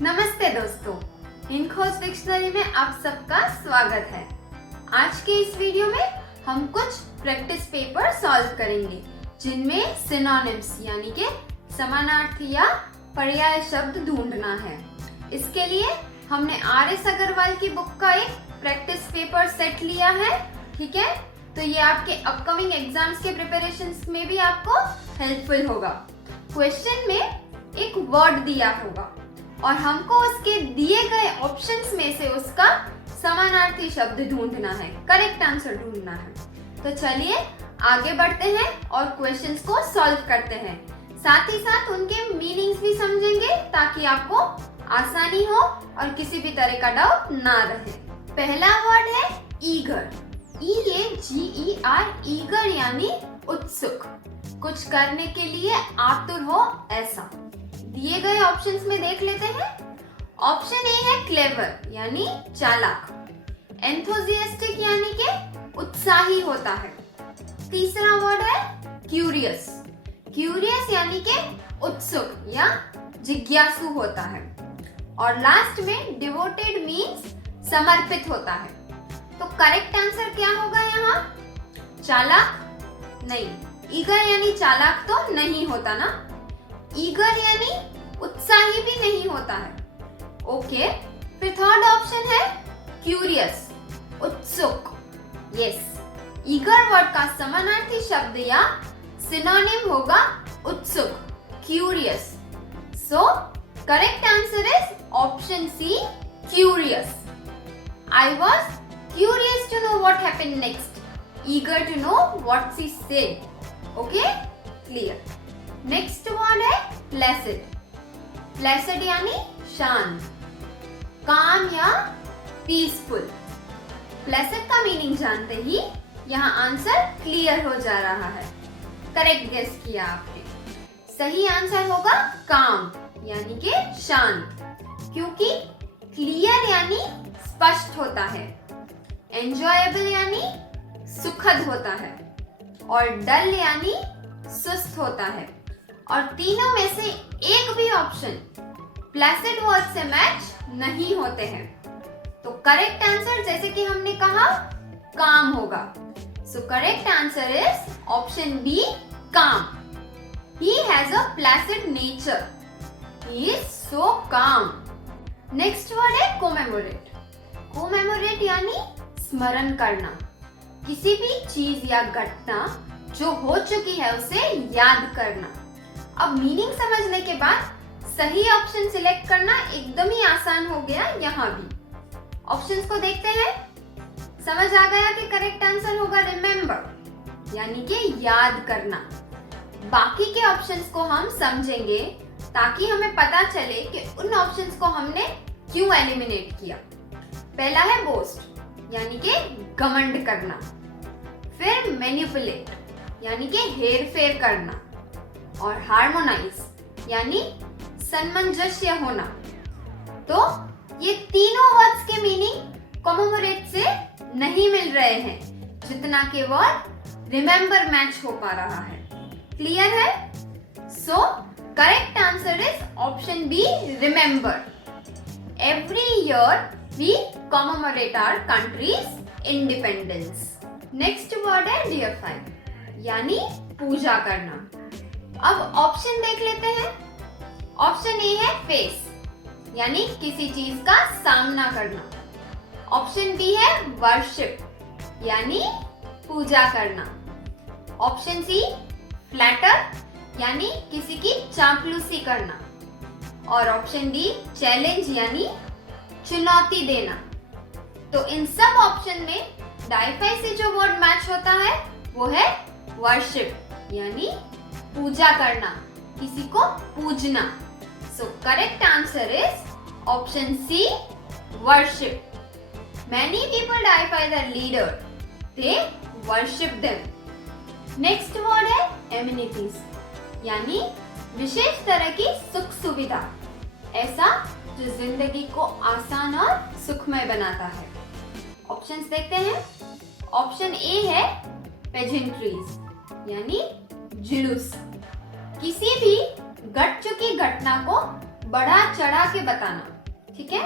नमस्ते दोस्तों, हिंदखोज डिक्शनरी में आप सबका स्वागत है। आज के इस वीडियो में हम कुछ प्रैक्टिस पेपर सॉल्व करेंगे जिनमें सिनोनिम्स यानी कि समानार्थी या पर्याय शब्द ढूंढना है। इसके लिए हमने आर.एस. अग्रवाल की बुक का एक प्रैक्टिस पेपर सेट लिया है, ठीक है। तो ये आपके अपकमिंग एग्जाम्स के प्रिपरेशंस में भी आपको हेल्पफुल होगा। क्वेश्चन में एक वर्ड दिया होगा और हमको उसके दिए गए ऑप्शंस में से उसका समानार्थी शब्द ढूंढना है, करेक्ट आंसर ढूंढना है। तो चलिए आगे बढ़ते हैं और क्वेश्चंस को सॉल्व करते हैं। साथ ही साथ उनके मीनिंग्स भी समझेंगे ताकि आपको आसानी हो और किसी भी तरह का डाउट ना रहे। पहला वर्ड है ईगर, EAGER, ईगर यानी उत्सुक, कुछ करने के लिए आतुर हो ऐसा। दिए गए ऑप्शंस में देख लेते हैं। ऑप्शन ए है क्लेवर यानी चालाक, एंथुसियास्टिक यानी कि उत्साही होता है। तीसरा वर्ड है क्यूरियस, क्यूरियस यानी कि उत्सुक या जिज्ञासु होता है। और लास्ट में डिवोटेड मीन्स समर्पित होता है। तो करेक्ट आंसर क्या होगा यहाँ? चालाक नहीं, ईगर यानी चालाक तो नहीं होता ना, ईगर यानी उत्साही भी नहीं होता है। ओके, फिर थर्ड ऑप्शन है क्यूरियस, उत्सुक। यस, ईगर वर्ड का समानार्थी शब्द या सिनोनिम होगा उत्सुक, curious. So correct answer is option C, curious. I was curious to know what happened next, eager to know what she said. Okay, clear. Next word है Placid, Placid यानी शांत, काम या पीसफुल। प्लेसिड का meaning जानते ही यहाँ answer clear हो जा रहा है। करेक्ट गेस किया आपने। सही आंसर होगा काम यानी कि शांत, क्योंकि क्लियर यानी स्पष्ट होता है, एंजॉयबल यानी सुखद होता है और डल यानी सुस्त होता है। और तीनों में से एक भी ऑप्शन प्लेसिड वर्ड से मैच नहीं होते हैं। तो करेक्ट आंसर जैसे कि हमने कहा काम होगा। So correct answer is option B, calm. He has a placid nature, he is so calm. Next word है कोमेमोरेट, कोमेमोरेट यानी स्मरण करना, किसी भी चीज या घटना जो हो चुकी है उसे याद करना। अब मीनिंग समझने के बाद सही ऑप्शन सिलेक्ट करना एकदम ही आसान हो गया यहाँ भी। ऑप्शंस को देखते हैं। समझ आ गया कि करेक्ट आंसर होगा रिमेम्बर यानी कि याद करना। बाकी के ऑप्शंस को हम समझेंगे ताकि हमें पता चले कि उन ऑप्शंस को हमने क्यों एलिमिनेट किया। पहला है बोस्ट यानी कि घमंड करना, फिर मैनिपुलेट यानी कि हेर फेर करना, और हार्मोनाइज यानी सामंजस्य होना। तो ये तीनों वर्ड्स के मीनिंग कोमेमोरेट से नहीं मिल रहे हैं जितना के वर्ड रिमेम्बर मैच हो पा रहा है। क्लियर है? So correct answer is option B, remember. Every year we commemorate our country's independence. Next word है डिफाई यानी पूजा करना। अब ऑप्शन देख लेते हैं। ऑप्शन ए है फेस यानी किसी चीज का सामना करना। ऑप्शन बी है वर्शिप यानी पूजा करना। ऑप्शन सी फ्लैटर यानी किसी की चापलूसी करना। और ऑप्शन डी चैलेंज यानी चुनौती देना। तो इन सब ऑप्शन में डाइफाई से जो वर्ड मैच होता है वो है वर्शिप यानी पूजा करना, किसी को पूजना। So correct answer is option C, worship. Many people deify the leader, they worship them. Next word है एमिनिटीज यानी विशेष तरह की सुख सुविधा, ऐसा जो जिंदगी को आसान और सुखमय बनाता है। ऑप्शंस देखते हैं। ऑप्शन ए है पेजेंट्रीज यानी जुलूस, किसी भी घट चुकी घटना को बढ़ा चढ़ा के बताना, ठीक है।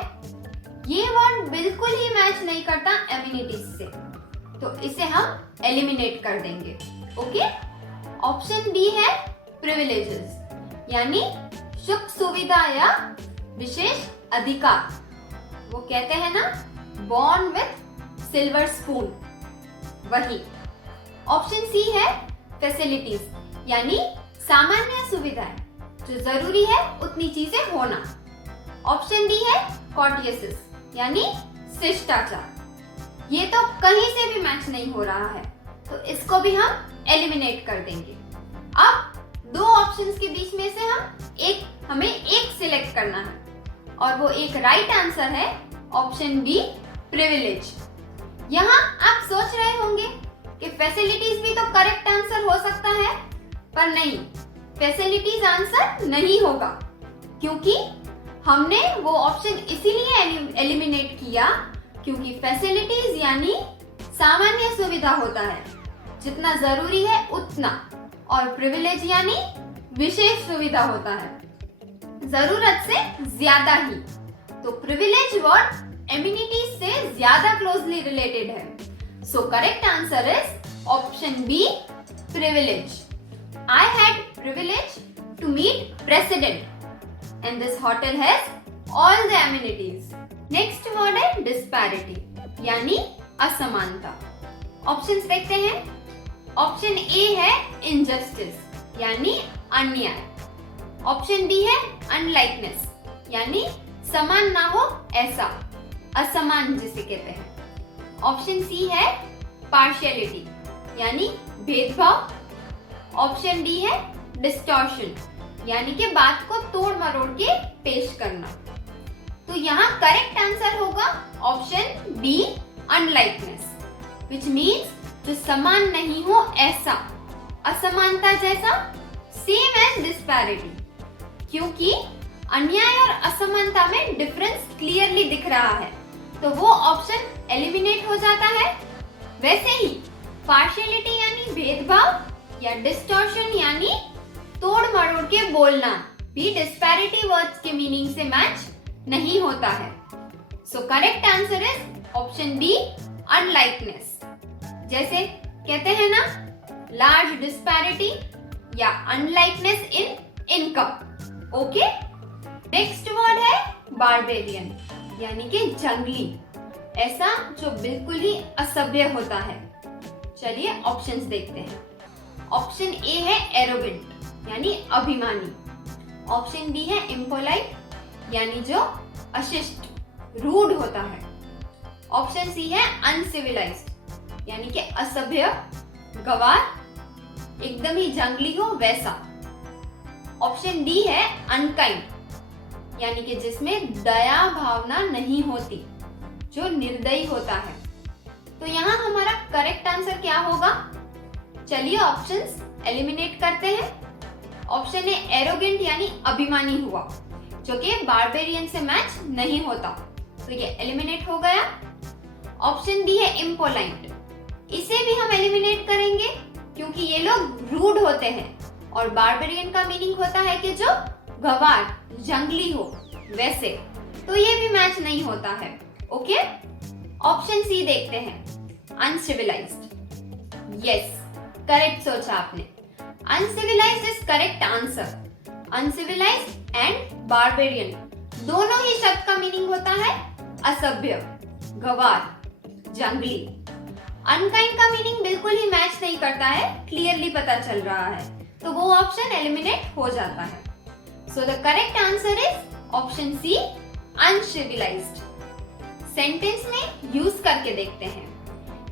ये वर्ड बिल्कुल ही मैच नहीं करता एमिनिटीज से, तो इसे हम एलिमिनेट कर देंगे। ओके, ऑप्शन बी है प्रिविलेजेस, यानी सुख सुविधा या विशेष अधिकार। वो कहते हैं ना, बॉर्न विथ सिल्वर स्पून, वही। ऑप्शन सी है फैसिलिटीज, यानी सामान्य सुविधाएं, जो जरूरी है उतनी चीजें होना। ऑप्शन डी है कॉर्टियसिस, यानी शिष्टाचार। ये तो कहीं से भी मैच नहीं हो रहा है, तो इसको भी हम एलिमिनेट कर देंगे। अब दो ऑप्शंस के बीच में से हमें एक सिलेक्ट करना है, और वो एक राइट आंसर है ऑप्शन बी प्रिविलेज। यहाँ आप सोच रहे होंगे कि फैसिलिटीज भी तो करेक्ट आंसर हो सकता है, पर नहीं, फैसिलिटीज आंसर नहीं होगा, क्योंकि हमने वो ऑप्शन इसीलिए एलिमिनेट किया क्योंकि फैसिलिटीज यानी सामान्य सुविधा होता है, जितना जरूरी है उतना, और प्रिविलेज यानी विशेष सुविधा होता है, जरूरत से ज्यादा ही। तो प्रिविलेज वर्ड एमिनिटीज से ज्यादा क्लोजली रिलेटेड है। So correct answer is option B privilege. I had privilege to meet president, and this hotel has all the amenities. Next word है disparity, यानी असमानता। ऑप्शंस देखते हैं। ऑप्शन ए है injustice, यानी अन्याय। ऑप्शन बी है unlikeness, यानी समान ना हो ऐसा, असमान जिसे कहते हैं। ऑप्शन सी है partiality, यानी भेदभाव। ऑप्शन डी है डिस्टॉर्शन, यानी कि बात को तोड़ मरोड़ के पेश करना। तो यहाँ करेक्ट आंसर होगा ऑप्शन बी अनलाइकनेस, विच मीन्स जो समान नहीं हो ऐसा, असमानता जैसा, सेम एज डिस्पैरिटी। क्योंकि अन्याय और असमानता में डिफरेंस क्लियरली दिख रहा है, तो वो ऑप्शन एलिमिनेट हो जाता है। वैसे ही पार्शियलिटी यानी भेदभाव या डिस्टॉर्शन यानी तोड़ मरोड़ के बोलना भी डिस्पैरिटी वर्ड्स के मीनिंग से मैच नहीं होता है। So correct answer is option B unlikeness. जैसे कहते हैं ना, लार्ज डिस्पैरिटी या unlikeness in income. Okay, next word है बारबेरियन, यानी कि जंगली, ऐसा जो बिल्कुल ही असभ्य होता है। चलिए ऑप्शंस देखते हैं। ऑप्शन ए है एरोगेंट, यानी अभिमानी। ऑप्शन बी है इम्पोलाइट, यानी जो अशिष्ट, रूड होता है। ऑप्शन सी है अनसिविलाइज्ड, यानी कि असभ्य, गवार, एकदम ही जंगली हो वैसा। ऑप्शन डी है अनकाइंड, यानी कि जिसमें दया भावना नहीं होती, जो निर्दयी होता है। तो यहाँ हमारा करेक्ट आंसर क्या होगा? चलिए ऑप्शंस एलिमिनेट करते हैं। ऑप्शन ए एरोगेंट यानी अभिमानी हुआ, जो कि बारबेरियन से मैच नहीं होता, तो ये एलिमिनेट हो गया। ऑप्शन बी है इम्पोलाइट, इसे भी हम एलिमिनेट करेंगे क्योंकि ये लोग रूड होते हैं, और बारबेरियन का मीनिंग होता है कि जो गवार, जंगली हो वैसे, तो ये भी मैच नहीं होता है। ओके, ऑप्शन सी देखते हैं, अनसिविलाइज्ड। यस, करेक्ट सोचा आपने। Uncivilised is correct answer. Uncivilised and barbarian दोनों ही शब्द का मीनिंग होता है असभ्य, गवार, जंगली। अनकाइंड का मीनिंग बिल्कुल ही मैच नहीं करता है, क्लियरली पता चल रहा है, तो वो ऑप्शन एलिमिनेट हो जाता है। So the correct answer is option C uncivilised. Sentence में यूज करके देखते हैं।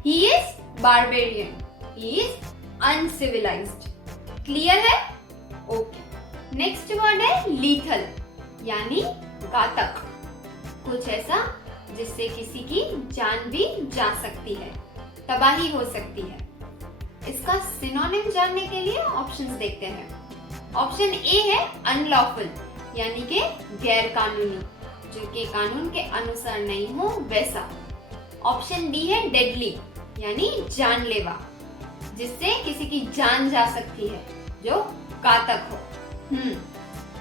He is barbarian, he is uncivilised. Clear है? ओके। नेक्स्ट वर्ड है लीथल, यानी घातक, कुछ ऐसा जिससे किसी की जान भी जा सकती है, तबाही हो सकती है। इसका सिनोनिम जानने के लिए ऑप्शंस देखते हैं। ऑप्शन ए है अनलॉफुल, यानी कि गैर कानूनी, जो कि कानून के अनुसार नहीं हो वैसा। ऑप्शन बी है डेडली, यानी जानलेवा, जिससे किसी की जान जा सकती है, जो घातक हो।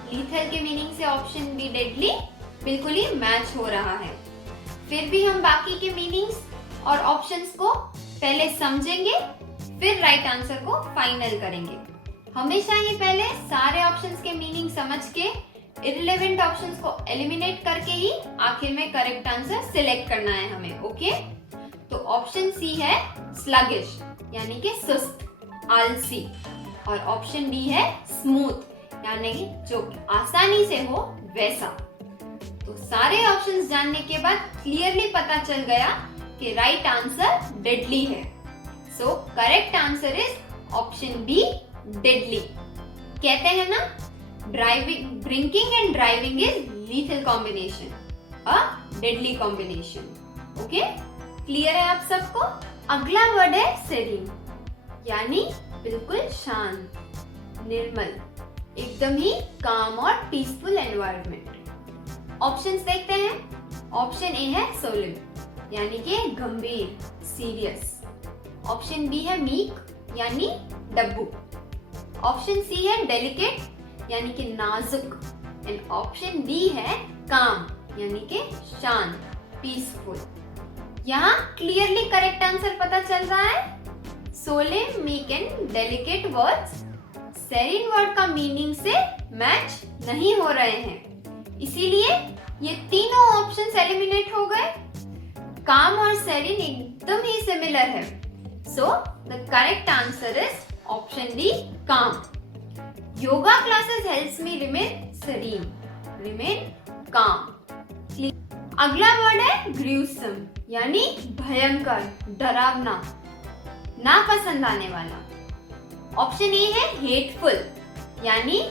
लीथल के मीनिंग से ऑप्शन बी डेडली बिल्कुल ही मैच हो रहा है। फिर भी हम बाकी के मीनिंग्स और ऑप्शंस को पहले समझेंगे, फिर राइट आंसर को फाइनल करेंगे। हमेशा ही पहले सारे ऑप्शंस के मीनिंग समझ के इररिलेवेंट ऑप्शंस को एलिमिनेट करके ही आखिर में करेक्ट आंसर सिलेक्ट करना है हमें। ओके, तो ऑप्शन सी है स्लगिश यानी कि सुस्त, आलसी, और ऑप्शन डी है स्मूथ यानी कि जो आसानी से हो वैसा। तो सारे ऑप्शंस जानने के बाद क्लियरली पता चल गया कि राइट आंसर डेडली है। So correct answer is option B, deadly. कहते हैं ना, drinking and driving is lethal combination, a deadly combination. Okay, clear है आप सबको? अगला वर्ड है सेरीन, यानी बिल्कुल शांत, निर्मल, एकदम ही काम और पीसफुल एनवायरनमेंट। ऑप्शंस देखते हैं। ऑप्शन ए है सोलिम, यानी कि गंभीर, सीरियस। ऑप्शन बी है मीक, यानी डब्बू। ऑप्शन सी है डेलिकेट, यानी कि नाजुक। एंड ऑप्शन डी है काम, यानी कि शांत, पीसफुल। यहाँ क्लियरली करेक्ट आंसर पता चल रहा है। Solemn, meek and delicate words serene word का मीनिंग से मैच नहीं हो रहे हैं, इसीलिए ये तीनों ऑप्शंस एलिमिनेट हो गए। काम और सेरीन एकदम ही सिमिलर है, so the correct answer is option D, calm. Yoga classes helps me remain serene, remain calm। अगला वर्ड है ग्रूसम, यानी भयंकर, डरावना, नापसंद आने वाला। ऑप्शन ए है हेटफुल, यानी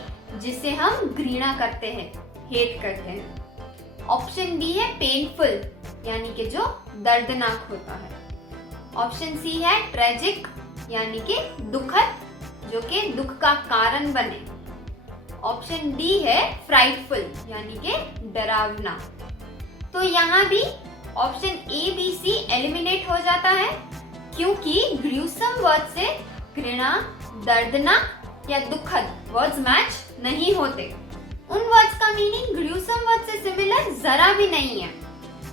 जिसे हम घृणा करते हैं, हेट करते हैं। ऑप्शन बी है पेनफुल, यानी कि जो दर्दनाक होता है। ऑप्शन सी है ट्रेजिक, यानी कि दुखद, जो कि दुख का कारण बने। ऑप्शन डी है फ्राइटफुल, यानी कि डरावना। तो यहाँ भी option A, B, C eliminate हो जाता है, क्योंकि ग्रूसम वर्ड से घृणा, दर्दनाक या दुखद वर्ड्स मैच नहीं होते। उन वर्ड्स का मीनिंग ग्रूसम वर्ड से सिमिलर जरा भी नहीं है।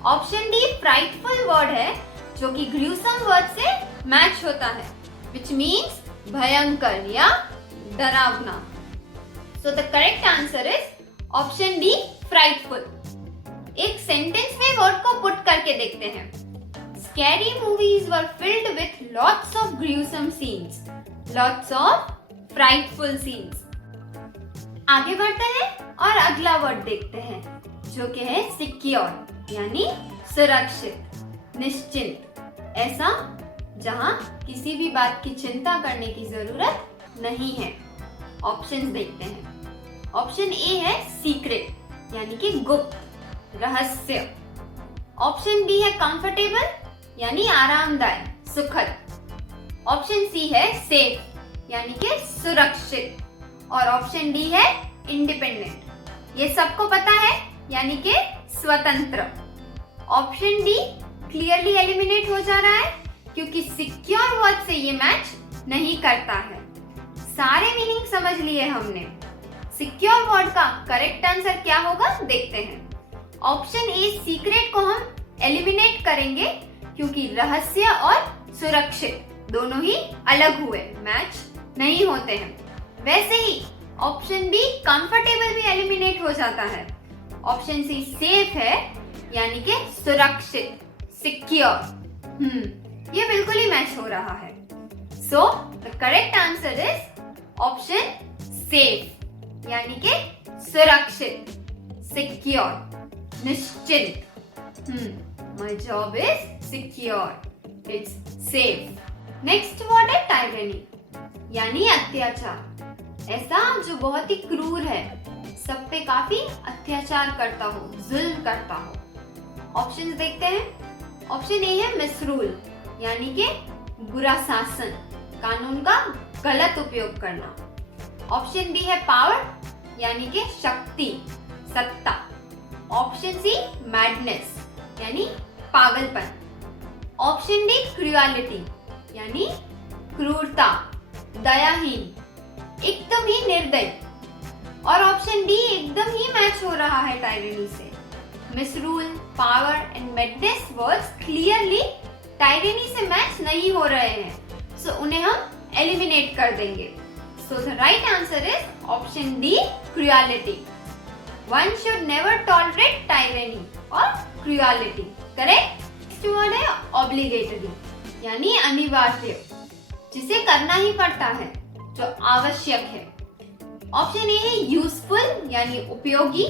ऑप्शन डी फ्राइटफुल वर्ड है, जो कि ग्रूसम वर्ड से मैच होता है, which means भयंकर या डरावना। So the correct answer is option D, frightful। एक सेंटेंस में वर्ड को पुट करके देखते हैं। Scary movies were filled with lots of gruesome scenes, lots of frightful scenes। आगे बढ़ते हैं और अगला वर्ड देखते हैं, जो कि है सिक्योर, यानी सुरक्षित, निश्चिंत, ऐसा जहां किसी भी बात की चिंता करने की जरूरत नहीं है। ऑप्शंस देखते हैं। ऑप्शन ए है सीक्रेट, यानी कि गुप्त, रहस्य। ऑप्शन बी है कंफर्टेबल, यानी आरामदायक, सुखद। ऑप्शन सी है सेफ, यानी कि सुरक्षित। और ऑप्शन डी है इंडिपेंडेंट, ये सबको पता है, यानी कि स्वतंत्र। ऑप्शन डी क्लियरली एलिमिनेट हो जा रहा है, क्योंकि सिक्योर वर्ड से ये मैच नहीं करता है। सारे मीनिंग समझ लिए हमने। सिक्योर वर्ड का करेक्ट आंसर क्या होगा देखते हैं। ऑप्शन ए सीक्रेट को हम एलिमिनेट करेंगे, क्योंकि रहस्य और सुरक्षित दोनों ही अलग हुए, मैच नहीं होते हैं। वैसे ही ऑप्शन बी कंफर्टेबल भी एलिमिनेट हो जाता है। ऑप्शन सी सेफ है, यानी कि सुरक्षित, सिक्योर, ये बिल्कुल ही मैच हो रहा है। So the correct answer is option safe, यानी कि सुरक्षित, सिक्योर, निश्चिंत। My job is secure, it's safe. Next word है टायरनी, यानी अत्याचार, ऐसा जो बहुत ही क्रूर है, सब पे काफी अत्याचार करता हो, जुल्म करता हो। ऑप्शंस देखते हैं। ऑप्शन ए है मिसरूल, यानी कि बुरा शासन, कानून का गलत उपयोग करना। ऑप्शन बी है पावर, यानी कि शक्ति, सत्ता। ऑप्शन सी मैडनेस, यानी पागलपन। ऑप्शन डी क्रूएलिटी, यानी क्रूरता, दयाहीन, एकदम ही निर्दयी। और ऑप्शन डी एकदम ही मैच हो रहा है टायरनी से। मिसरूल, power and madness words clearly tyranny से मैच नहीं हो रहे हैं, सो उन्हें हम एलिमिनेट कर देंगे। So the right answer is option D, cruelty. One should never tolerate tyranny और क्रुएलिटी। करेक्ट। नेक्स्ट वर्ड है ऑब्लिगेटरी, यानी अनिवार्य, जिसे करना ही पड़ता है, जो आवश्यक है। ऑप्शन ए है यूजफुल, यानी उपयोगी।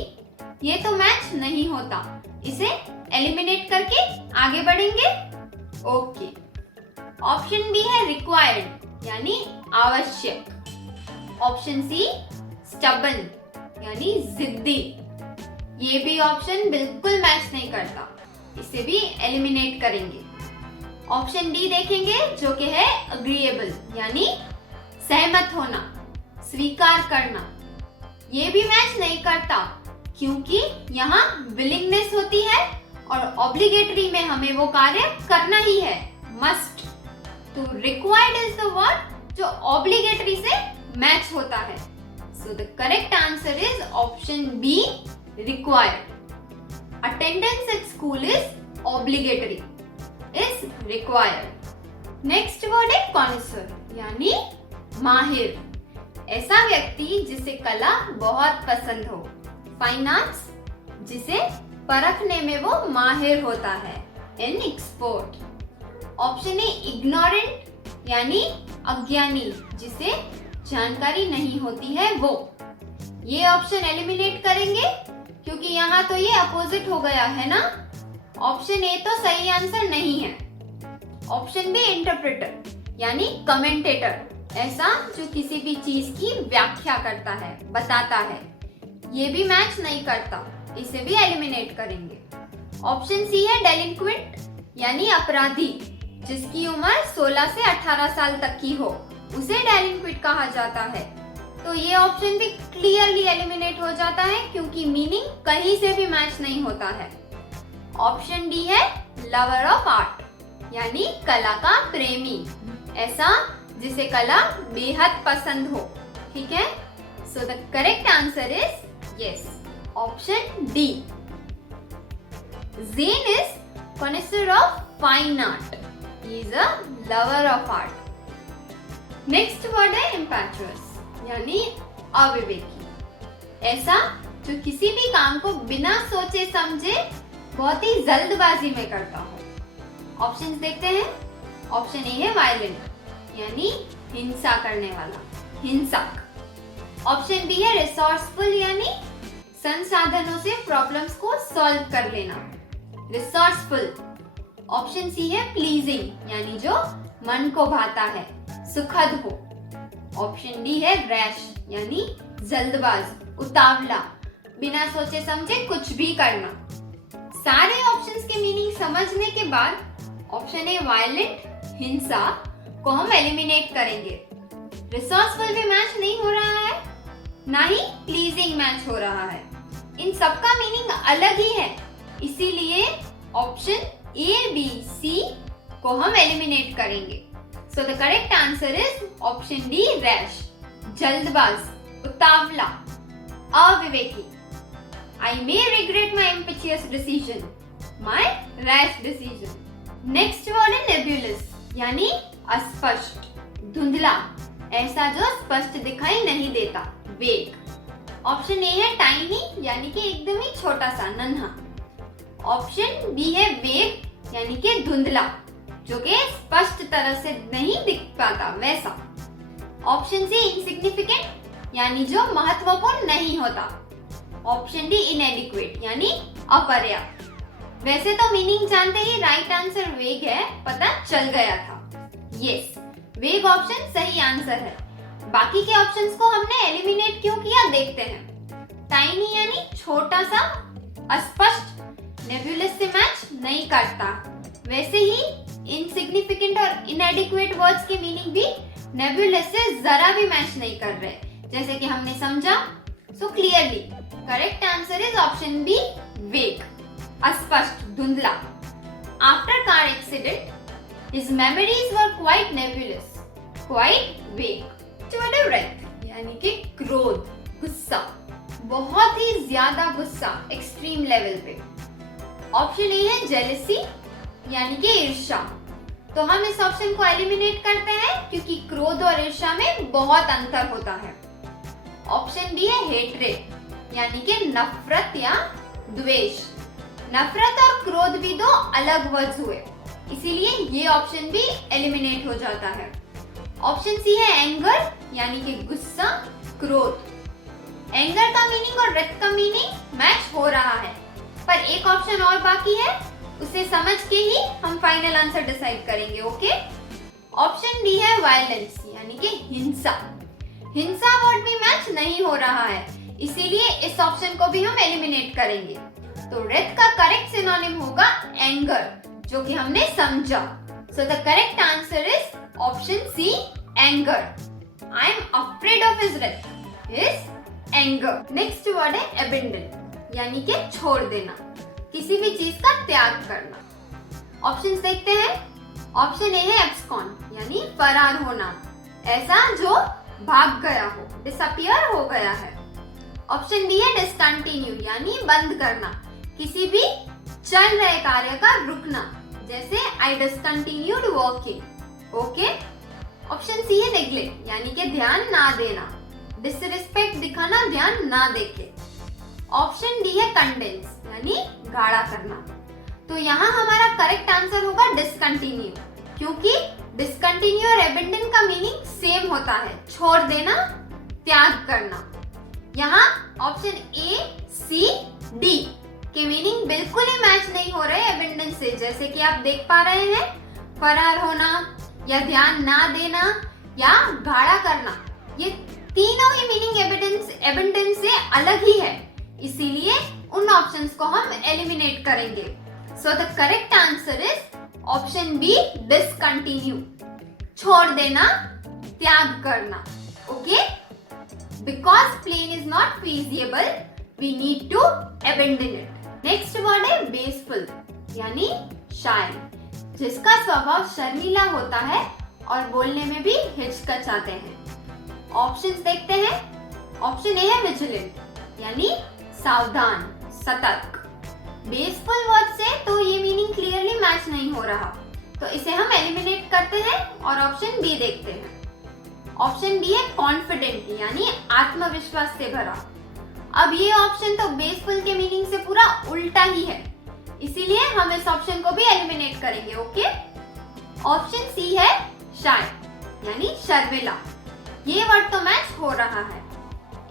ये तो मैच नहीं होता, इसे एलिमिनेट करके आगे बढ़ेंगे। ओके। ऑप्शन बी है रिक्वायर्ड, यानी आवश्यक। ऑप्शन सी स्टबन, यानी जिद्दी। ये भी ऑप्शन बिल्कुल मैच नहीं करता, इसे भी एलिमिनेट करेंगे। ऑप्शन डी देखेंगे, जो कि है अग्रीएबल, यानी सहमत होना, स्वीकार करना। ये भी मैच नहीं करता, क्योंकि यहाँ विलिंगनेस होती है और ऑब्लिगेटरी में हमें वो कार्य करना ही है, मस्ट। तो रिक्वायर्ड इज द वर्ड जो ऑब्लिगेटरी से मैच होता है। So the correct answer is option B, required. Attendance at school is obligatory, is required. Next word है कॉनिसर, यानी माहिर। ऐसा व्यक्ति जिसे कला बहुत पसंद हो। फाइन आर्ट्स, जिसे परखने में वो माहिर होता है, an expert. Option A ignorant, यानी अज्ञानी, जिसे जानकारी नहीं होती है वो। ये ऑप्शन एलिमिनेट करेंगे, क्योंकि यहाँ तो ये अपोजिट हो गया है ना। ऑप्शन ए तो सही आंसर नहीं है। ऑप्शन बी इंटरप्रेटर, यानी कमेंटेटर, ऐसा जो किसी भी चीज की व्याख्या करता है, बताता है। ये भी मैच नहीं करता, इसे भी एलिमिनेट करेंगे। ऑप्शन सी है डेलिंक्वेंट, यानी अपराधी, जिसकी उम्र 16 से 18 साल तक की हो, उसे डेलिंक्वेंट कहा जाता है। तो ये ऑप्शन भी क्लियरली एलिमिनेट हो जाता है, क्योंकि मीनिंग कहीं से भी मैच नहीं होता है। ऑप्शन डी है लवर ऑफ आर्ट, यानी कला का प्रेमी, ऐसा जिसे कला बेहद पसंद हो। ठीक है। So the correct answer is yes, option D. Zane is connoisseur of fine art. He is a lover of art. Next word है impetuous, यानी अविवेकी। ऐसा जो किसी भी काम को बिना सोचे समझे बहुत ही जल्दबाजी में करता हो। ऑप्शंस देखते हैं। ऑप्शन ए है वायलेंट, यानी हिंसा करने वाला, हिंसक। ऑप्शन बी है रिसोर्सफुल, यानी संसाधनों से प्रॉब्लम्स को सॉल्व कर लेना, रिसोर्सफुल। ऑप्शन सी है प्लीजिंग, यानी जो मन को भाता है, सुखद हो। ऑप्शन डी है रैश, यानी जल्दबाज, उतावला, बिना सोचे समझे कुछ भी करना। सारे ऑप्शंस के मीनिंग समझने के बाद ऑप्शन ए वायलेंट, हिंसा, को हम एलिमिनेट करेंगे। रिसोर्सफुल भी मैच नहीं हो रहा है, ना ही प्लीजिंग मैच हो रहा है। इन सबका मीनिंग अलग ही है, इसीलिए ऑप्शन ए, बी, सी को हम एलिमिनेट करेंगे। So the correct answer is option D, rash, जल्दबाज, उतावला, अविवेकी। I may regret my impetuous decision, my rash decision. Next word है nebulous, यानी अस्पष्ट, धुंधला, ऐसा जो स्पष्ट दिखाई नहीं देता, वेग। ऑप्शन ए है टाइनी, यानी कि एकदम ही छोटा सा, नन्हा। ऑप्शन बी है वेग, यानी कि धुंधला, जो कि स्पष्ट तरह से नहीं दिख पाता, वैसा। ऑप्शन सी इनसिग्निफिकेंट, यानी जो महत्वपूर्ण नहीं होता। ऑप्शन डी इनएडिक्वेट, यानी अपर्याप्त। वैसे तो मीनिंग जानते ही राइट आंसर वेग है, पता चल गया था। यस, वेग ऑप्शन सही आंसर है। बाकी के ऑप्शंस को हमने एलिमिनेट क्यों किया, देखते हैं। टाइनी यानी छोटा सा, अस्पष्ट, नेबुलस से मैच नहीं करता। वैसे ही इनसिग्निफिकेंट और इनएडिक्वेट वर्ड्स के मीनिंग भी नेबुलस से जरा भी मैच नहीं कर रहे, जैसे कि हमने समझा। So clearly correct answer is option B, vague, अस्पष्ट, धुंधला। After car accident his memories were quite nebulous, quite vague. यानी कि क्रोध, गुस्सा। बहुत ही ज्यादा गुस्सा, एक्सट्रीम लेवल पे। ऑप्शन ए है जेलसी यानी कि ईर्ष्या। तो हम इस ऑप्शन को एलिमिनेट करते हैं क्योंकि क्रोध और ईर्ष्या में बहुत अंतर होता है। ऑप्शन बी है हेट्रेड यानी कि नफरत या द्वेष। नफरत और क्रोध भी दो अलग वर्ड्स हुए, इसीलिए ये ऑप्शन भी एलिमिनेट हो जाता है। ऑप्शन सी है एंगर यानी कि गुस्सा, क्रोध। एंगर का मीनिंग और रेड का मीनिंग मैच हो रहा है, पर एक ऑप्शन और बाकी है, उसे समझ के ही हम फाइनल आंसर डिसाइड करेंगे। ओके, ऑप्शन डी है वायलेंस यानी कि हिंसा। हिंसा वर्ड भी मैच नहीं हो रहा है, इसीलिए इस ऑप्शन को भी हम एलिमिनेट करेंगे। तो रेड का करेक्ट सिनोनिम होगा एंगर, जो कि हमने समझा। So the correct answer is option C, anger. I am afraid of his red is anger. Next word है अबेंडन यानी कि छोड़ देना, किसी भी चीज का त्याग करना। ऑप्शंस देखते हैं। ऑप्शन ए है एब्सकॉन यानी फरार होना, ऐसा जो भाग गया हो, डिसअपियर हो गया है। ऑप्शन डी है डिसकंटिन्यू यानी बंद करना, किसी भी चल रहे कार्य का रुकना, जैसे I discontinued working. Okay. Option C है नेग्लेक्ट यानी कि ध्यान ना देना, डिसरिस्पेक्ट दिखाना, ध्यान ना देके। ऑप्शन डी है कंडेंस यानी गाढ़ा करना। तो यहाँ हमारा करेक्ट आंसर होगा डिसकंटिन्यू, क्योंकि डिसकंटिन्यू और एबेंडन का मीनिंग सेम होता है, छोड़ देना, त्याग करना। यहाँ ऑप्शन ए, सी, डी के मीनिंग बिल्कुल ही मैच नहीं हो रहे एबेंडन से, जैसे कि आप देख पा रहे हैं, फरार होना या ध्यान ना देना या गाढ़ा करना, ये तीनों ही मीनिंग एबेंडन से अलग ही है, इसीलिए उन ऑप्शंस को हम एलिमिनेट करेंगे। So the correct answer is option B, discontinue, छोड़ देना, त्याग करना। Okay, because plane is not feasible we need to abandon it. Next word है बेसफुल यानी शाय, जिसका स्वभाव शर्मीला होता है और बोलने में भी हिचकिचाते हैं। ऑप्शंस देखते हैं। ऑप्शन ए है विजिलेंट यानी सावधान, सतर्क। बेसफुल वर्ड से तो ये मीनिंग क्लियरली मैच नहीं हो रहा, तो इसे हम एलिमिनेट करते हैं और ऑप्शन बी देखते हैं। ऑप्शन बी है कॉन्फिडेंट यानी आत्मविश्वास से भरा। अब ये ऑप्शन तो बेसफुल के मीनिंग से पूरा उल्टा ही है, इसीलिए हम इस ऑप्शन को भी एलिमिनेट करेंगे। ओके। ऑप्शन सी है शाय यानी शर्मिला, ये वर्ड तो मैच हो रहा है।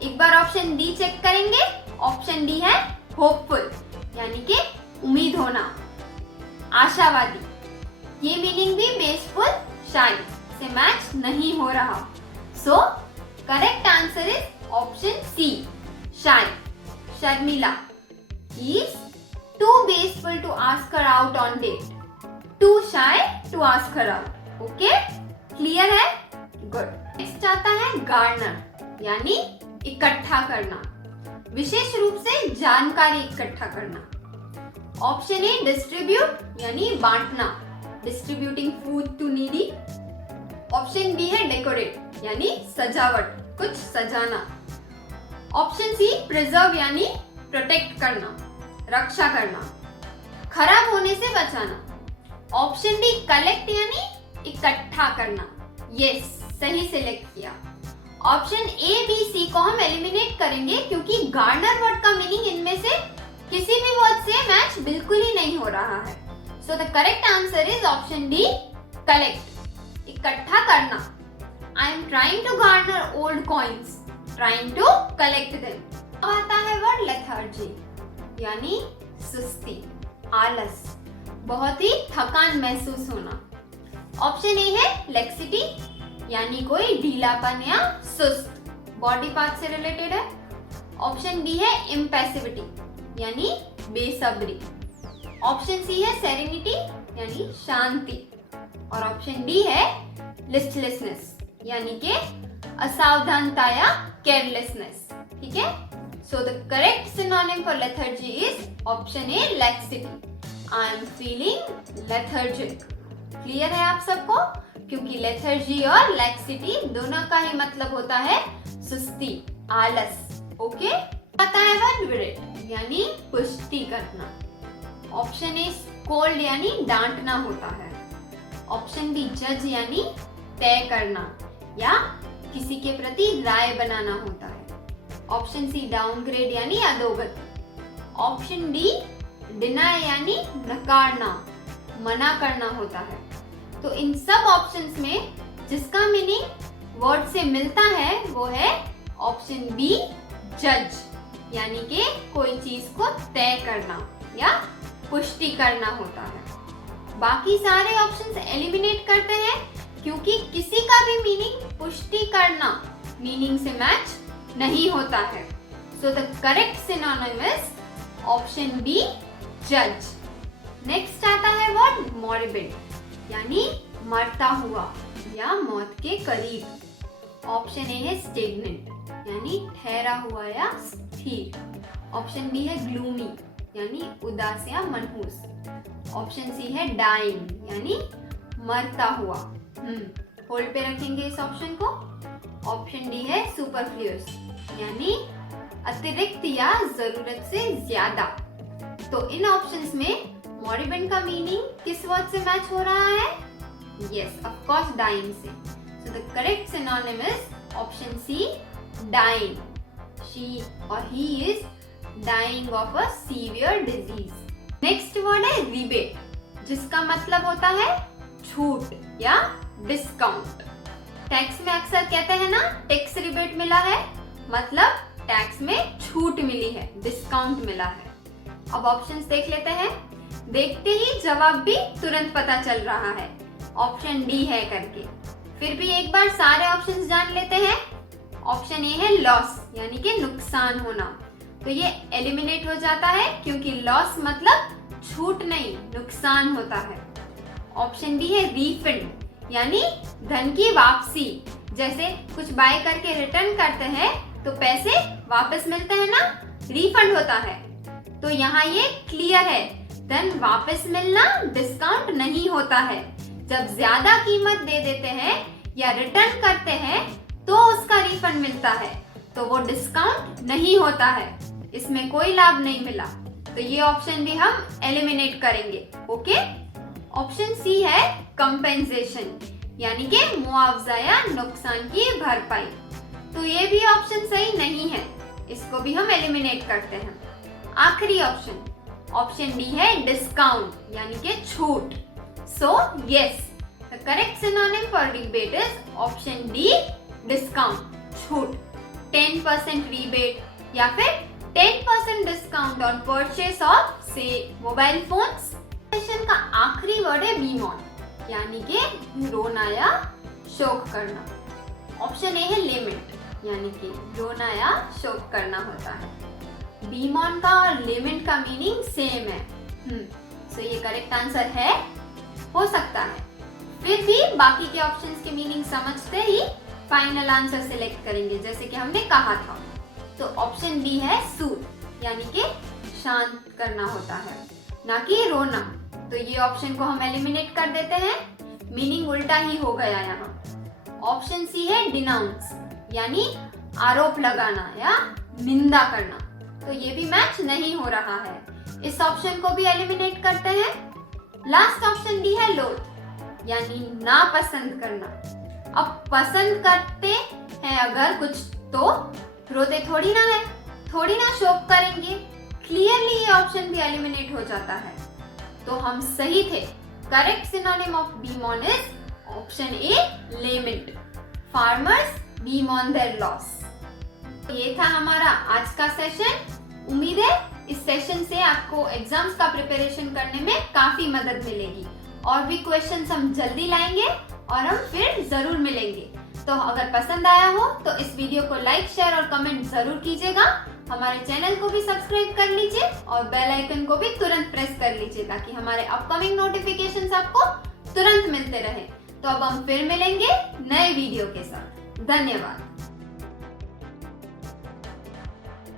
एक बार ऑप्शन डी चेक करेंगे। ऑप्शन डी है होपफुल यानी कि उम्मीद होना, आशावादी। ये मीनिंग भी बेसफुल, शाय से मैच नहीं हो रहा। So correct answer is option C, shy, शर्मिला। Is too bashful to ask her out on date, too shy to ask her out. Okay, clear है? गुड। नेक्स्ट आता है गार्नर यानी इकट्ठा करना, विशेष रूप से जानकारी इकट्ठा करना। ऑप्शन ए डिस्ट्रीब्यूट यानी बांटना, distributing food to needy. Option B है डेकोरेट यानी सजावट, कुछ सजाना। ऑप्शन सी प्रिजर्व यानी प्रोटेक्ट करना, रक्षा करना, खराब होने से बचाना। ऑप्शन डी कलेक्ट यानी इकट्ठा करना। यस, सही सिलेक्ट किया। ऑप्शन ए, बी, सी को हम एलिमिनेट करेंगे क्योंकि गार्नर वर्ड का मीनिंग इनमें से किसी भी वर्ड से मैच बिल्कुल ही नहीं हो रहा है। So the correct answer is option D, collect, इकट्ठा करना। I am trying to garner old coins, trying to collect them. अब आता है वर्ड लेथार्जी यानी सुस्ती, आलस, बहुत ही थकान महसूस होना। ऑप्शन ए है लेक्सिटी यानी कोई ढीलापन या सुस्त, बॉडी पार्ट से रिलेटेड है। ऑप्शन बी है इम्पैसिविटी यानी बेसब्री। ऑप्शन सी है सेरेनिटी यानी शांति, और ऑप्शन डी है लिस्टलेसनेस यानी कि असावधानता या केयरलेसनेस। ठीक है, so the correct synonym for lethargy is option A, laxity. I am feeling lethargic. Clear है आप सबको? क्योंकि लेथर्जी और लेक्सिटी दोनों का ही मतलब होता है सुस्ती, आलस। ओके, आता है वर्ड विरिट यानी पुष्टि करना। ऑप्शन ए स्कोल्ड यानी डांटना होता है। ऑप्शन बी जज यानी तय करना या किसी के प्रति राय बनाना होता है। ऑप्शन सी डाउनग्रेड यानी अधोगति। ऑप्शन डी डिनाय यानी नकारना, मना करना होता है। तो इन सब ऑप्शंस में जिसका मीनिंग वर्ड से मिलता है वो है ऑप्शन बी जज, यानी कि कोई चीज को तय करना या पुष्टि करना होता है। बाकी सारे ऑप्शंस एलिमिनेट करते हैं क्योंकि किसी का भी मीनिंग पुष्टि करना मीनिंग से मैच नहीं होता है। So the correct synonym is option B जज। नेक्स्ट आता है वर्ड मॉर्बिड यानी मरता हुआ या मौत के करीब। ऑप्शन ए है स्टेगनेंट यानी ठहरा हुआ या स्थिर। ऑप्शन बी है ग्लूमी यानी उदास या मनहूस। ऑप्शन सी है डाइंग यानी मरता हुआ। होल्ड पे रखेंगे इस ऑप्शन को। ऑप्शन डी है सुपरफ्लुअस यानी अतिरिक्त या जरूरत से ज्यादा। तो इन ऑप्शंस में मॉर्बिड का मीनिंग किस वर्ड से मैच हो रहा है? यस, ऑफ कोर्स डाइंग से। So the correct synonym is option C dying. She और he is dying of a severe disease. Next word है रिबेट जिसका मतलब होता है छूट या डिस्काउंट। टैक्स में अक्सर कहते हैं ना टैक्स रिबेट मिला है, मतलब टैक्स में छूट मिली है, डिस्काउंट मिला है। अब ऑप्शंस देख लेते हैं। देखते ही जवाब भी तुरंत पता चल रहा है, ऑप्शन डी है करके। फिर भी एक बार सारे ऑप्शंस जान लेते हैं। ऑप्शन ए है लॉस यानी कि नुकसान होना, तो ये एलिमिनेट हो जाता है क्योंकि लॉस मतलब छूट नहीं, नुकसान होता है। ऑप्शन बी है रीफंड यानी धन की वापसी। जैसे कुछ बाय करके रिटर्न करते हैं तो पैसे वापस मिलते हैं ना, रिफंड होता है। तो यहाँ ये क्लियर है, धन वापस मिलना डिस्काउंट नहीं होता है। जब ज्यादा कीमत दे देते हैं या रिटर्न करते हैं तो उसका रिफंड मिलता है, तो वो डिस्काउंट नहीं होता है, इसमें कोई लाभ नहीं मिला। तो ये ऑप्शन भी हम एलिमिनेट करेंगे। ओके, ऑप्शन सी है कंपेंसेशन यानी कि मुआवजा या नुकसान की भरपाई। तो ये भी ऑप्शन सही नहीं है, इसको भी हम एलिमिनेट करते हैं। आखिरी ऑप्शन, ऑप्शन डी है डिस्काउंट यानी कि छूट। So yes, the correct synonym for rebate is option D discount, छूट। 10% रिबेट या फिर 10% डिस्काउंट ऑन परचेस ऑफ से मोबाइल फोन्स। सेशन का आखिरी वर्ड है बीमॉन यानी कि रोना या शोक करना। ऑप्शन ए है लेमेंट यानी कि रोना या शोक करना होता है। बीमॉन का और लेमेंट का मीनिंग सेम है। सो ये करेक्ट आंसर है, हो सकता है। फिर भी बाकी के ऑप्शंस के मीनिंग समझते ही फाइनल आंसर सिलेक्ट करेंगे जैसे कि हमने कहा था। तो ऑप्शन बी है सूद यानी कि शांत करना होता है, ना कि रोना। तो ये ऑप्शन को हम एलिमिनेट कर देते हैं, मीनिंग उल्टा ही हो गया यहाँ। ऑप्शन सी है डिनाउंस यानी आरोप लगाना या निंदा करना, तो ये भी मैच नहीं हो रहा है, इस ऑप्शन को भी एलिमिनेट करते हैं। लास्ट ऑप्शन डी है लोथ यानी नापसंद करना। अब पसंद करते हैं अगर कुछ तो रोते थोड़ी ना है, थोड़ी ना शोक करेंगे, क्लियरली ये ऑप्शन भी एलिमिनेट हो जाता है। तो हम सही थे। Correct synonym of bemoan is option A lament. Farmers bemoan their loss. ये था हमारा आज का सेशन। उम्मीद है इस सेशन से आपको एग्जाम्स का प्रिपरेशन करने में काफी मदद मिलेगी। और भी क्वेश्चंस हम जल्दी लाएंगे और हम फिर जरूर मिलेंगे। तो अगर पसंद आया हो तो इस वीडियो को लाइक, शेयर और कमेंट जरूर कीजिएगा। हमारे चैनल को भी सब्सक्राइब कर लीजिए और बेल आइकन को भी तुरंत प्रेस कर लीजिए ताकि हमारे अपकमिंग नोटिफिकेशंस आपको तुरंत मिलते रहे। तो अब हम फिर मिलेंगे नए वीडियो के साथ। धन्यवाद।